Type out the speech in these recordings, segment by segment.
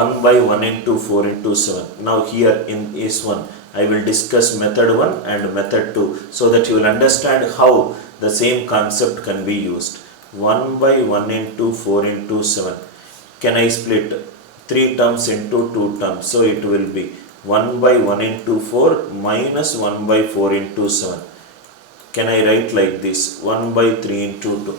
1 by 1 into 4 into 7. Now here in this one I will discuss method 1 and method 2 so that you will understand how the same concept can be used. 1 by 1 into 4 into 7. Can I split 3 terms into 2 terms? So it will be 1 by 1 into 4 minus 1 by 4 into 7. Can I write like this? 1 by 3 into 2.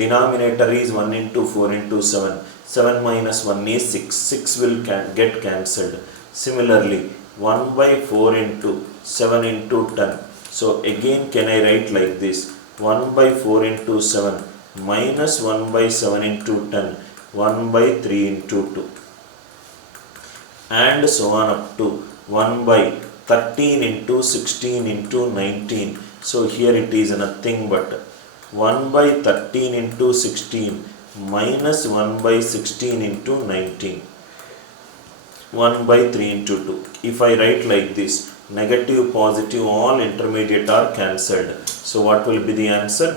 Denominator is 1 into 4 into 7. 7 minus 1 is 6. 6 will get cancelled. Similarly, 1 by 4 into 7 into 10. So again can I write like this? 1 by 4 into 7 minus 1 by 7 into 10. 1 by 3 into 2. And so on up to 1 by 13 into 16 into 19. So here it is nothing but 1 by 13 into 16 minus 1 by 16 into 19. 1 by 3 into 2. If I write like this, negative, positive, all intermediate are cancelled. So what will be the answer?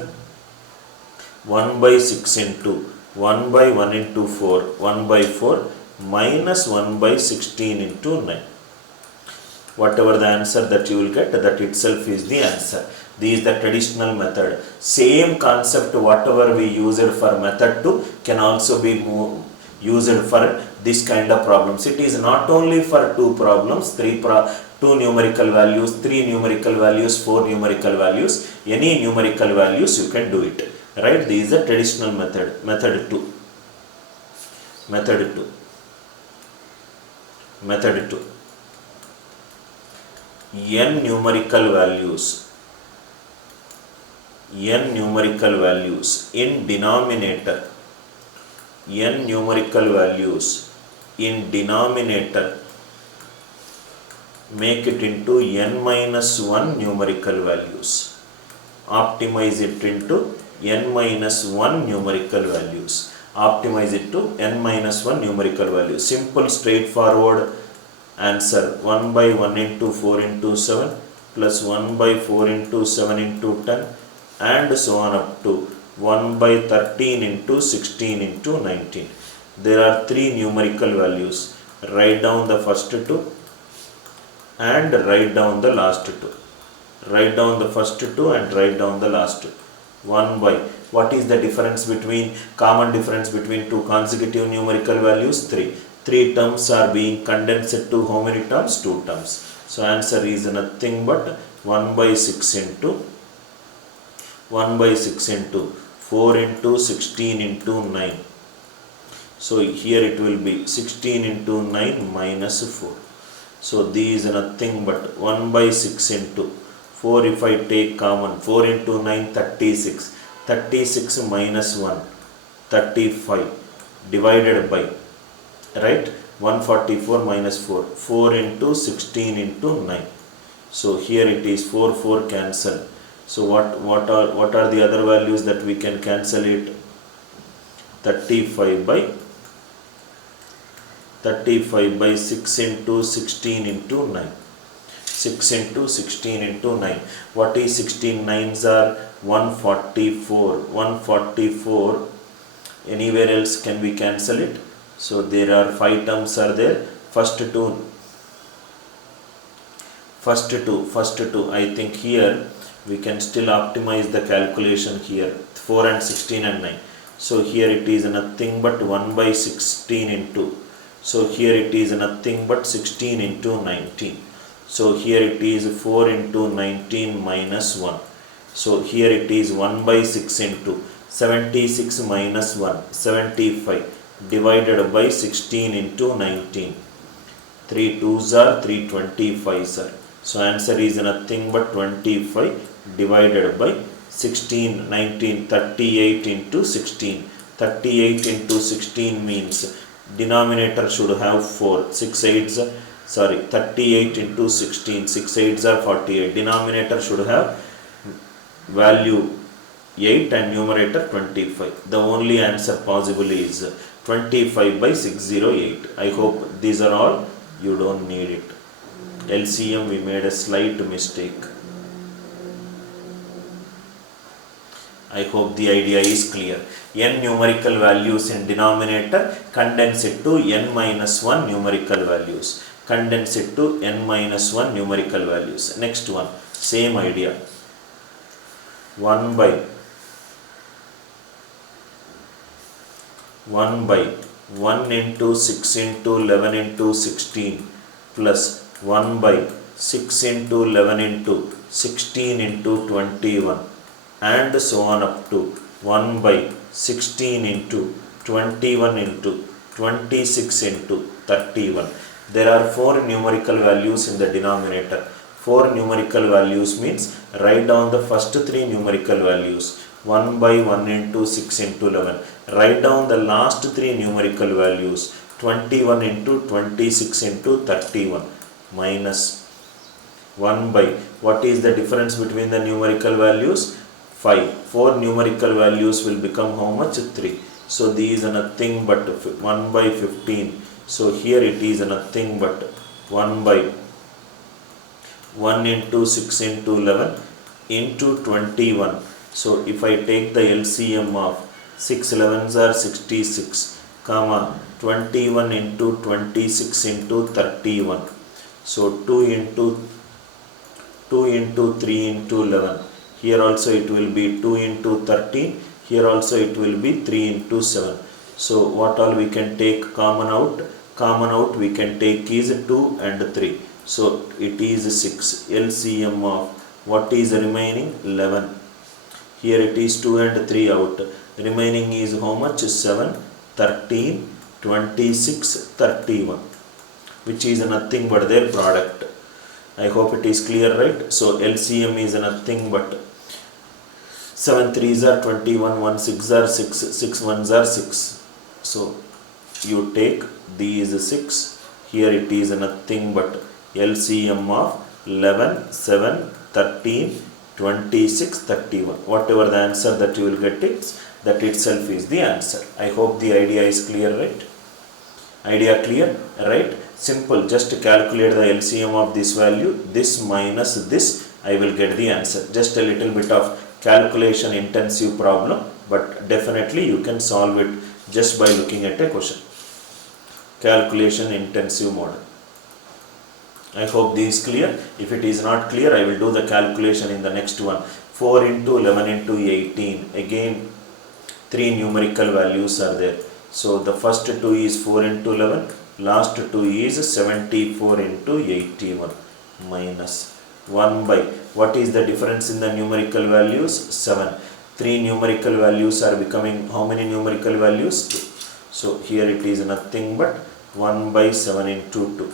1 by 6 into 1 by 1 into 4, 1 by 4 minus 1 by 16 into 9. Whatever the answer that you will get, that itself is the answer. This is the traditional method. Same concept whatever we used for method 2 can also be used for this kind of problems. It is not only for 2 problems, 2 numerical values, 3 numerical values, 4 numerical values, any numerical values you can do it. Right? This is the traditional method. Method 2. Method 2. Method 2. N numerical values. N numerical values in denominator. N numerical values in denominator. Make it into n minus 1 numerical values. Optimize it into n minus 1 numerical values. Optimize it to n minus 1 numerical values. Simple, straightforward answer. 1 by 1 into 4 into 7 plus 1 by 4 into 7 into 10 and so on up to 1 by 13 into 16 into 19. There are 3 numerical values. Write down the first 2 and write down the last 2. Write down the first 2 and write down the last 2. 1 by, what is the difference between, common difference between 2 consecutive numerical values? 3. 3 terms are being condensed to how many terms? 2 terms. So answer is nothing but 1 by 6 into 1 by 6 into 4 into 16 into 9. So here it will be 16 into 9 minus 4. So this is nothing but 1 by 6 into 4. If I take common, 4 into 9, 36. 36 minus 1, 35 divided by, right, 144 minus 4. 4 into 16 into 9. So here it is 4, 4 cancel. So what are the other values that we can cancel it? 35 by 6 into 16 into 9. 6 into 16 into 9. What is 16 9s are 144. 144. Anywhere else can we cancel it? So there are 5 terms are there. First two. I think here we can still optimize the calculation here. 4 and 16 and 9. So here it is nothing but 1 by 16 into. So here it is nothing but 16 into 19. So here it is 4 into 19 minus 1. So here it is 1 by 6 into 76 minus 1, 75 divided by 16 into 19. 3 2s are 3 25s are. So answer is nothing but 25 divided by 16, 19, 38 into 16. 38 into 16 means denominator should have 4. 6 8s, 38 into 16. 6 8s are 48. Denominator should have value 8 and numerator 25. The only answer possible is 25 by 608. I hope these are all. You don't need it. LCM we made a slight mistake. I hope the idea is clear. N numerical values in denominator, condense it to n minus 1 numerical values. Condense it to n minus 1 numerical values. Next one, same idea. 1 by 1 into 6 into 11 into 16 plus 1 by 6 into 11 into 16 into 21 and so on up to 1 by 16 into 21 into 26 into 31. There are 4 numerical values in the denominator. 4 numerical values means write down the first 3 numerical values. 1 by 1 into 6 into 11. Write down the last 3 numerical values. 21 into 26 into 31 minus 1 by, what is the difference between the numerical values? 5. 4 numerical values will become how much? 3. So these are nothing but 1 by 15. So here it is nothing but 1 by 1 into 6 into 11 into 21. So if I take the LCM of 6 11s are 66, comma 21 into 26 into 31. So 2 into 3 into 11. Here also it will be 2 into 13. Here also it will be 3 into 7. So what all we can take common out? Common out we can take is 2 and 3. So it is 6. LCM of what is remaining? 11. Here it is 2 and 3 out. Remaining is how much? 7, 13, 26, 31. Which is nothing but their product. I hope it is clear, right? So LCM is nothing but 7 3s are 21, 1 6 are 6, 6 1s are 6. So you take these 6. Here it is nothing but LCM of 11, 7, 13, 26, 31. Whatever the answer that you will get, that itself is the answer. I hope the idea is clear, right? Idea clear, right? Simple, just calculate the LCM of this value, this minus this, I will get the answer. Just a little bit of calculation intensive problem, but definitely you can solve it just by looking at a question. Calculation intensive model. I hope this is clear. If it is not clear, I will do the calculation in the next one. 4 into 11 into 18. Again, 3 numerical values are there. So the first 2 is 4 into 11. Last 2 is 74 into 81 minus 1 by, what is the difference in the numerical values? 7. 3 numerical values are becoming how many numerical values? 2. So here it is nothing but 1 by 7 into 2.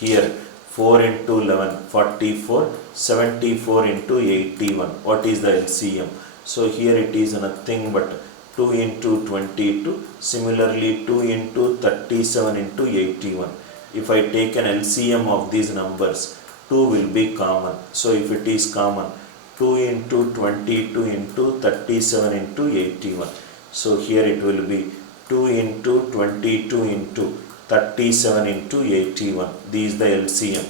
Here 4 into 11, 44, 74 into 81. What is the LCM? So here it is nothing but 2 into 22. Similarly 2 into 37 into 81. If I take an LCM of these numbers, 2 will be common. So if it is common, 2 into 22 into 37 into 81. So here it will be 2 into 22 into 37 into 81. This is the LCM.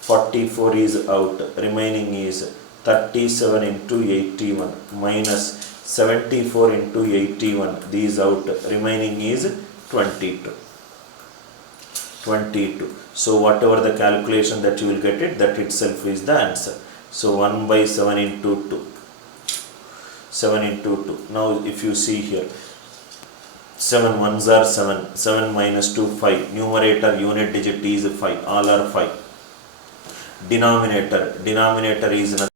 44 is out. Remaining is 37 into 81 minus 74 into 81. These out. Remaining is 22. 22. So whatever the calculation that you will get it, that itself is the answer. So 1 by 7 into 2. 7 into 2. Now if you see here, 7 1s are 7. 7 minus 2, 5. Numerator unit digit is 5. All are 5. Denominator is nothing.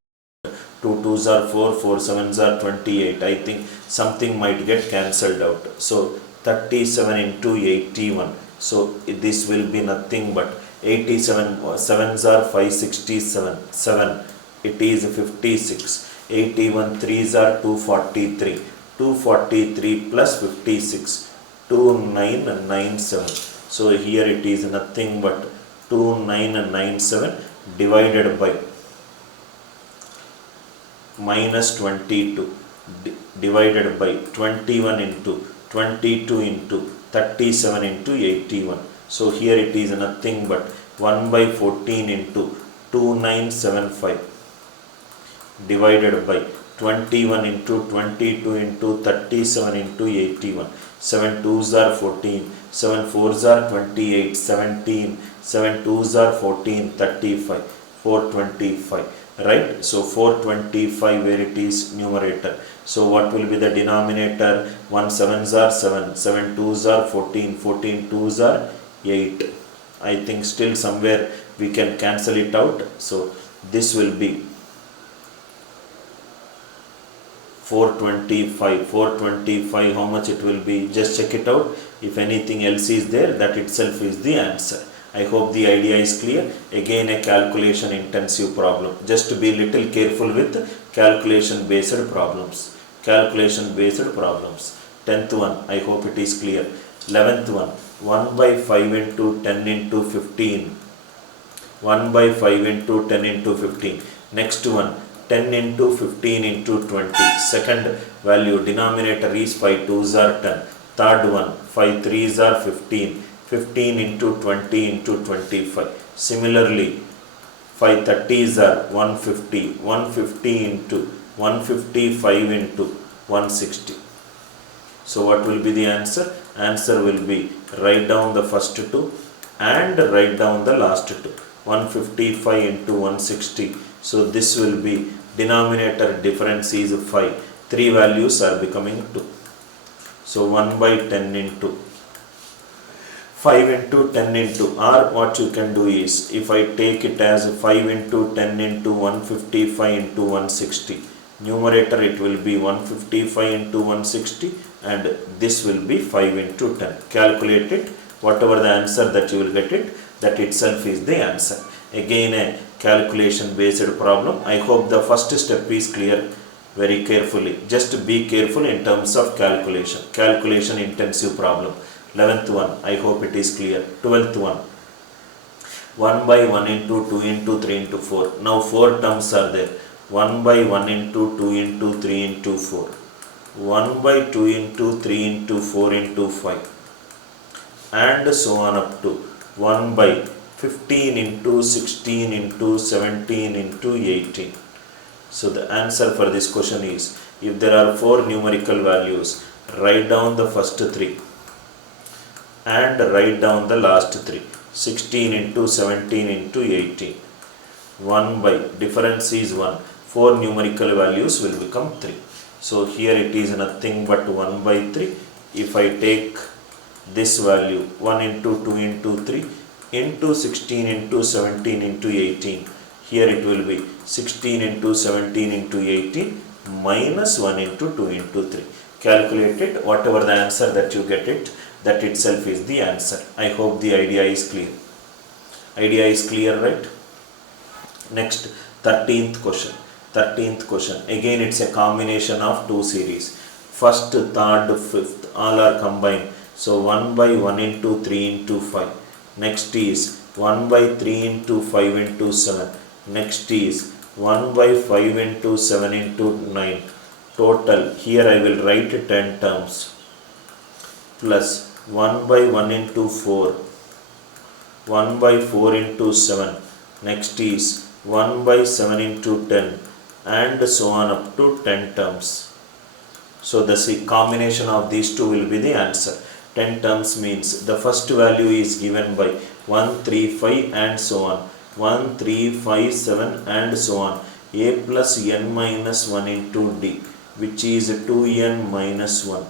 2 2s are 4. 4 7s are 28. I think something might get cancelled out. So 37 into 81. So this will be nothing but 87. 7s are 567. 7. It is 56. 81 3s are 243. 243 plus 56, 2997. So here it is nothing but 2997 divided by minus 22 divided by 21 into 22 into 37 into 81. So here it is nothing but 1 by 14 into 2975 divided by 21 into 22 into 37 into 81. 7 2s are 14, 7 4s are 28, 17, 7 2s are 14, 35, 425. Right? So 425 where it is numerator. So what will be the denominator? 1 7s are 7, 7 2s are 14, 14 2s are 8. I think still somewhere we can cancel it out. So this will be 425. 425, how much it will be? Just check it out. If anything else is there, that itself is the answer. I hope the idea is clear. Again, a calculation intensive problem. Just to be little careful with calculation based problems. Calculation based problems. 10th one, I hope it is clear. 11th one, 1 by 5 into 10 into 15. 1 by 5 into 10 into 15. Next one, 10 into 15 into 20. Second value, denominator is 5 2s are 10. Third one, 5 3s are 15. 15 into 20 into 25. Similarly, 5 30s are 150. 150 into 155 into 160. So what will be the answer? Answer will be write down the first two and write down the last two. 155 into 160. So this will be denominator difference is 5. 3 values are becoming 2. So 1 by 10 into 5 into 10 into, or what you can do is, if I take it as 5 into 10 into 155 into 160, numerator it will be 155 into 160 and this will be 5 into 10. Calculate it, whatever the answer that you will get it, that itself is the answer. Again a calculation based problem. I hope the first step is clear very carefully. Just be careful in terms of calculation. Calculation intensive problem. 11th one, I hope it is clear. 12th one, 1 by 1 into 2 into 3 into 4. Now 4 terms are there. 1 by 1 into 2 into 3 into 4. 1 by 2 into 3 into 4 into 5. And so on up to 1 by 15 into 16 into 17 into 18. So the answer for this question is, if there are 4 numerical values, write down the first 3 and write down the last 3. 16 into 17 into 18. 1 by, difference is 1. 4 numerical values will become 3. So here it is nothing but 1 by 3. If I take this value 1 into 2 into 3 into 16 into 17 into 18. Here it will be 16 into 17 into 18 minus 1 into 2 into 3. Calculate it, whatever the answer that you get it, that itself is the answer. I hope the idea is clear. Idea is clear, right? Next, 13th question. 13th question. Again, it's a combination of 2 series. First, third, fifth, all are combined. So 1 by 1 into 3 into 5. Next is 1 by 3 into 5 into 7. Next is 1 by 5 into 7 into 9. Total, here I will write 10 terms. Plus 1 by 1 into 4. 1 by 4 into 7. Next is 1 by 7 into 10. And so on up to 10 terms. So the combination of these two will be the answer. 10 terms means the first value is given by 1, 3, 5 and so on. 1, 3, 5, 7 and so on. A plus n minus 1 into d, which is 2n minus 1.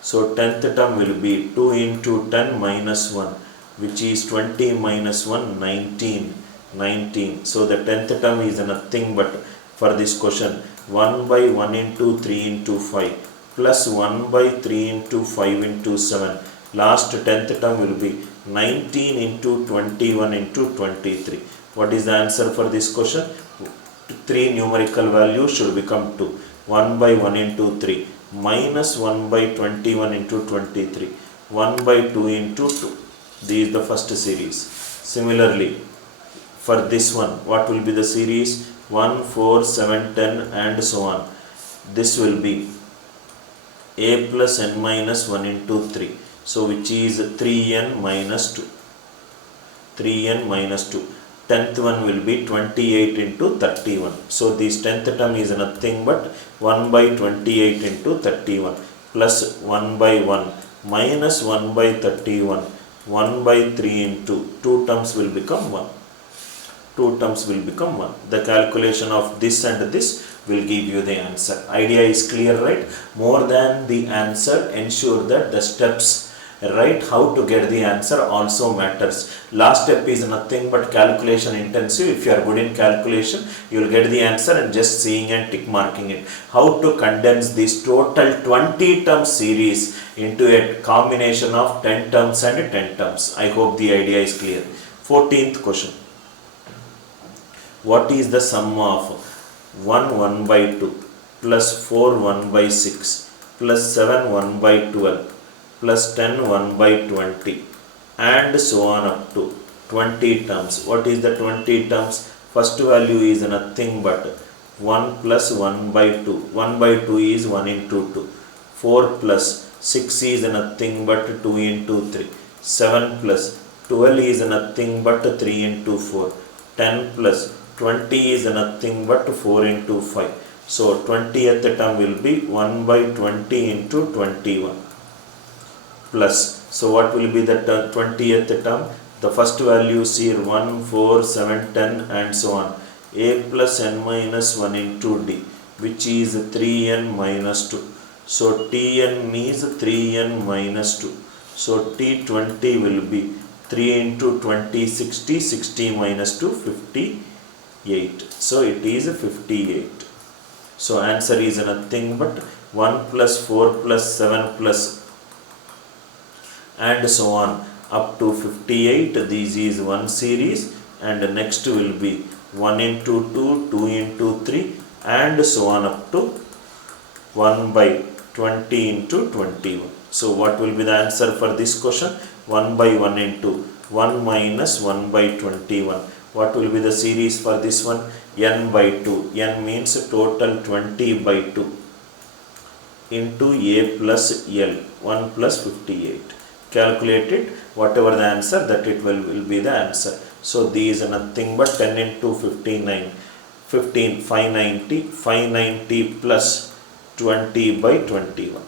So 10th term will be 2 into 10 minus 1, which is 20 minus 1, 19. 19. So the 10th term is nothing but, for this question, 1 by 1 into 3 into 5 plus 1 by 3 into 5 into 7. Last 10th term will be 19 into 21 into 23. What is the answer for this question? 3 numerical values should become 2. 1 by 1 into 3 minus 1 by 21 into 23. 1 by 2 into 2. This is the first series. Similarly, for this one, what will be the series? 1, 4, 7, 10 and so on. This will be a plus n minus 1 into 3. So which is 3n minus 2. 3n minus 2. 10th one will be 28 into 31. So this 10th term is nothing but 1 by 28 into 31 plus 1 by 1 minus 1 by 31, 1 by 3 into 2 terms will become 1. 2 terms will become 1. The calculation of this and this will give you the answer. Idea is clear, right? More than the answer, ensure that the steps, right, how to get the answer also matters. Last step is nothing but calculation intensive. If you are good in calculation, you will get the answer and just seeing and tick marking it. How to condense this total 20 term series into a combination of 10 terms and 10 terms. I hope the idea is clear. 14th question. What is the sum of 1 by 2 plus 4 1 by 6 plus 7 1 by 12 plus 10 1 by 20 and so on up to 20 terms? What is the 20 terms? First value is nothing but 1 plus 1 by 2. 1 by 2 is 1 into 2. 4 plus 6 is nothing but 2 into 3. 7 plus 12 is nothing but 3 into 4. 10 plus 20 is nothing but 4 into 5. So 20th term will be 1 by 20 into 21 plus. So what will be the 20th term? The first values here 1, 4, 7, 10 and so on. A plus n minus 1 into d, which is 3n minus 2. So Tn is 3n minus 2. So T20 will be 3 into 20, 60, 60 minus 2, 58. So it is 58. So answer is nothing but 1 plus 4 plus 7 plus and so on up to 58. This is one series, and next will be 1 into 2, 2 into 3 and so on up to 1 by 20 into 21. So what will be the answer for this question? 1 by 1 into 1 minus 1 by 21. What will be the series for this one? N by 2. N means total 20 by 2 into A plus L, 1 plus 58. Calculate it, whatever the answer, that it will be the answer. So these are nothing but 10 into 59, 15, 590, 590 plus 20 by 21.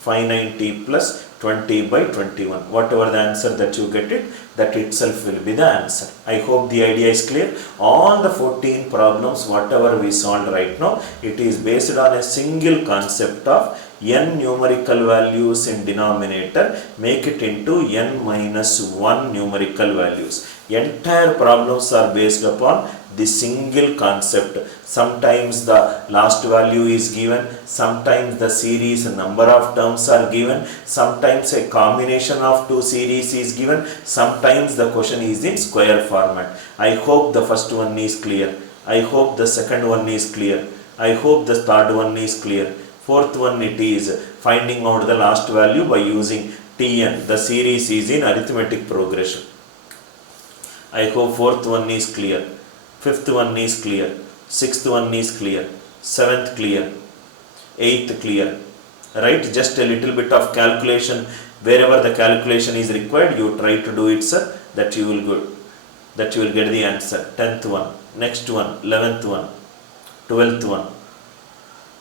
590 plus 20 by 21. Whatever the answer that you get it, that itself will be the answer. I hope the idea is clear. All the 14 problems, whatever we solved right now, it is based on a single concept of n numerical values in denominator, make it into n minus 1 numerical values. Entire problems are based upon the single concept. Sometimes the last value is given, sometimes the series number of terms are given, sometimes a combination of two series is given, sometimes the question is in square format. I hope the first one is clear. I hope the second one is clear. I hope the third one is clear. Fourth one, it is finding out the last value by using Tn. The series is in arithmetic progression. I hope fourth one is clear. Fifth one is clear. Sixth one is clear. Seventh clear. Eighth clear. Right? Just a little bit of calculation. Wherever the calculation is required, you try to do it, sir. That you will get the answer. 10th one. Next one. 11th one. 12th one.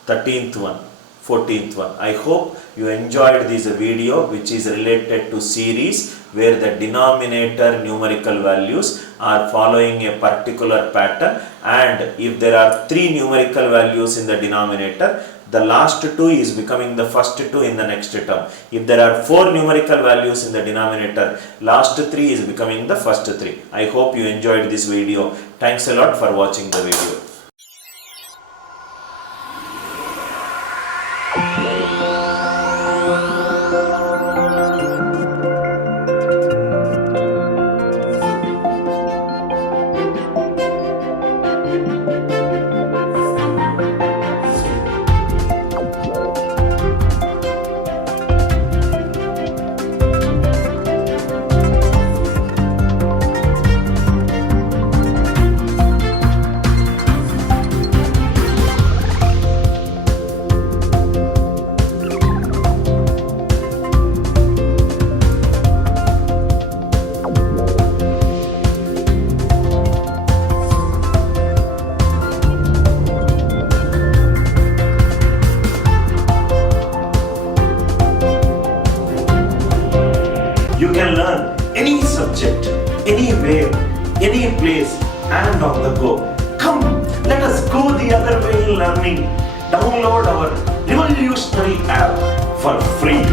13th one. 14th one. I hope you enjoyed this video, which is related to series where the denominator numerical values are following a particular pattern, and if there are 3 numerical values in the denominator, the last 2 is becoming the first 2 in the next term. If there are 4 numerical values in the denominator, last 3 is becoming the first 3. I hope you enjoyed this video. Thanks a lot for watching the video. any subject, anywhere, any place, and on the go. Come, let us go the other way in learning. Download our revolutionary app for free.